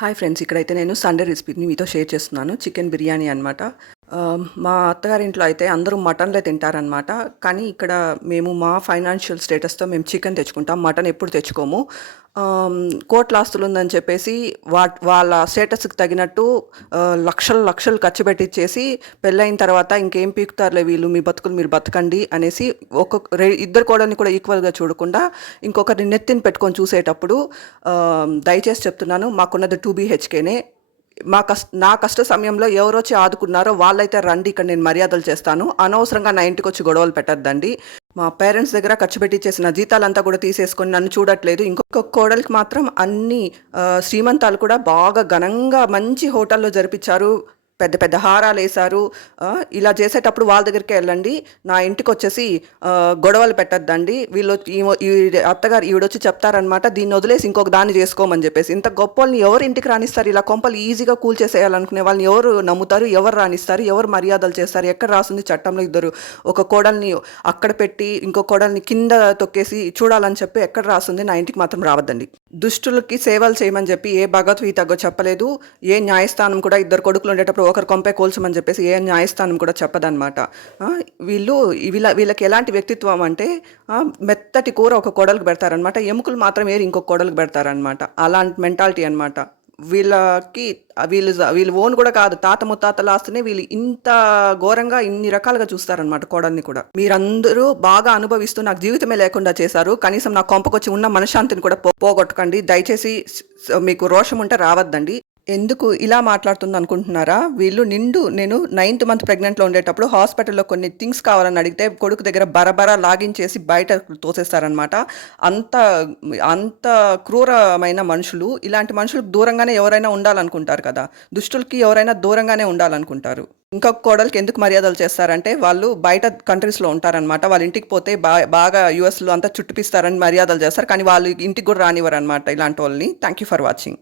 Hi friends, ఇక్కడైతే నేను Sunday రెసిపీని మీతో షేర్ చేస్తున్నాను. చికెన్ బిర్యానీ అనమాట. మా అత్తగారింట్లో అయితే అందరూ మటన్లే తింటారనమాట. కానీ ఇక్కడ మేము మా ఫైనాన్షియల్ స్టేటస్‌తో మేము చికెన్ తెచ్చుకుంటాం. మటన్ ఎప్పుడు తెచ్చుకోము. కోట్ల ఆస్తులుందని చెప్పేసి వాళ్ళ స్టేటస్‌కి తగినట్టు లక్షలు లక్షలు ఖర్చు పెట్టిచ్చేసి పెళ్ళైన తర్వాత ఇంకేం పీకుతారులే వీళ్ళు, మీ బతుకులు మీరు బతకండి అనేసి ఇద్దరు కోడల్ని కూడా ఈక్వల్‌గా చూడకుండా ఇంకొకరిని నెత్తిన పెట్టుకొని చూసేటప్పుడు దయచేసి చెప్తున్నాను, మాకున్నది 2 BHKనే. నా కష్ట సమయంలో ఎవరొచ్చి ఆదుకున్నారో వాళ్ళైతే రండి, ఇక్కడ నేను మర్యాదలు చేస్తాను. అనవసరంగా నా ఇంటికొచ్చి గొడవలు పెట్టద్దండి. మా పేరెంట్స్ దగ్గర ఖర్చు పెట్టిచ్చేసిన జీతాలంతా కూడా తీసేసుకొని నన్ను చూడట్లేదు. ఇంకొక కోడలికి మాత్రం అన్ని శ్రీమంతాలు కూడా బాగా ఘనంగా మంచి హోటల్లో జరిపించారు. పెద్ద పెద్ద హారాలేశారు. ఇలా చేసేటప్పుడు వాళ్ళ దగ్గరికే వెళ్ళండి. నా ఇంటికి వచ్చేసి గొడవలు పెట్టద్దండి. అత్తగారు ఈవిడొచ్చి చెప్తారనమాట, దీన్ని వదిలేసి ఇంకొక దాన్ని చేసుకోమని చెప్పేసి. ఇంత గొప్పల్ని ఎవరు ఇంటికి రానిస్తారు? ఇలా కొంపలు ఈజీగా కూల్చేసేయాలనుకునే వాళ్ళని ఎవరు నమ్ముతారు? ఎవరు రానిస్తారు? ఎవరు మర్యాదలు చేస్తారు? ఎక్కడ రాస్తుంది చట్టంలో? ఒక కోడల్ని అక్కడ పెట్టి ఇంకో కోడల్ని కింద తొక్కేసి చూడాలని చెప్పి ఎక్కడ రాస్తుంది? నా ఇంటికి మాత్రం రావద్దండి. దుష్టులకి సేవలు చేయమని చెప్పి ఏ భగవద్గీతగో చెప్పలేదు. ఏ న్యాయస్థానం కూడా ఇద్దరు కొడుకులు ఉండేటప్పుడు ఒకరు కొంపే కోల్చమని చెప్పేసి ఏ న్యాయస్థానం కూడా చెప్పదనమాట. వీళ్ళకి ఎలాంటి వ్యక్తిత్వం అంటే మెత్తటి కూర ఒక కోడలకు పెడతారనమాట, ఎముకలు మాత్రం ఏరి ఇంకొక కోడలకు పెడతారనమాట. అలాంటి మెంటాలిటీ అనమాట వీళ్ళు ఓన్ కూడా కాదు, తాత ముత్తాతల ఆస్తిని వీళ్ళు ఇంత ఘోరంగా ఇన్ని రకాలుగా చూస్తారనమాట కోడల్ని కూడా. మీరందరూ బాగా అనుభవిస్తూ నాకు జీవితమే లేకుండా చేశారు. కనీసం నా కొంపకొచ్చి ఉన్న మనశ్శాంతిని కూడా పోగొట్టకండి. దయచేసి మీకు రోషం ఉంటే రావద్దండి. ఎందుకు ఇలా మాట్లాడుతుంది అనుకుంటున్నారా? నేను 9th మంత్ ప్రెగ్నెంట్లో ఉండేటప్పుడు హాస్పిటల్లో కొన్ని థింగ్స్ కావాలని అడిగితే కొడుకు దగ్గర బరబరా లాగించేసి బయట తోసేస్తారనమాట. అంత అంత క్రూరమైన మనుషులు. ఇలాంటి మనుషులకు దూరంగానే ఎవరైనా ఉండాలనుకుంటారు కదా. దుష్టులకి ఎవరైనా దూరంగానే ఉండాలనుకుంటారు. ఇంకొక కోడలికి ఎందుకు మర్యాదలు చేస్తారంటే వాళ్ళు బయట కంట్రీస్లో ఉంటారనమాట. వాళ్ళ ఇంటికి పోతే బాగా యూఎస్లో అంతా చుట్టుపిస్తారని మర్యాదలు చేస్తారు. కానీ వాళ్ళు ఇంటికి కూడా రానివ్వరు అనమాట ఇలాంటి వాళ్ళని. Thank you for watching.